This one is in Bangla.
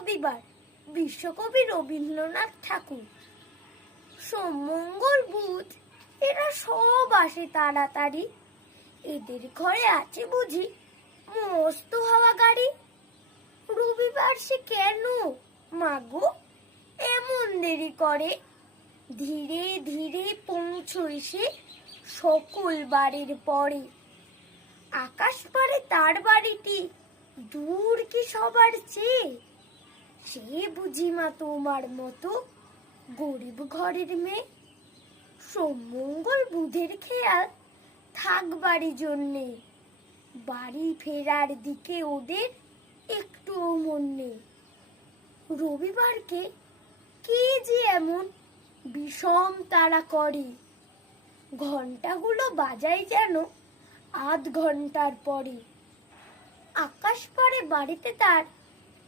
রবিবার, বিশ্বকবি রবীন্দ্রনাথ ঠাকুর। সোম, মঙ্গল, বুধ এরা সব আসে তাড়াতাড়ি। এদের ঘরে আছে বুঝি মস্ত হাওয়া গাড়ি। রবিবার সে কেন মাগো এমন দেরি করে? ধীরে ধীরে পৌঁছই সে সকল বাড়ির পরে। আকাশ পারে তার বাড়িটি দূর কি সবার চেয়ে? সে বুঝি মা তোমার মতো গরিব ঘরের মেয়ে। সোম, মঙ্গল, বুধের খেয়াল থাক বাড়ি জন্যে। বাড়ি ফেরার দিকে ওদের একটুও মন নেই। রবিবারকে কে যে এমন বিষম তাড়া করে, ঘন্টাগুলো বাজায় যেন আধ ঘন্টার পরে। আকাশ পারে বাড়িতে তার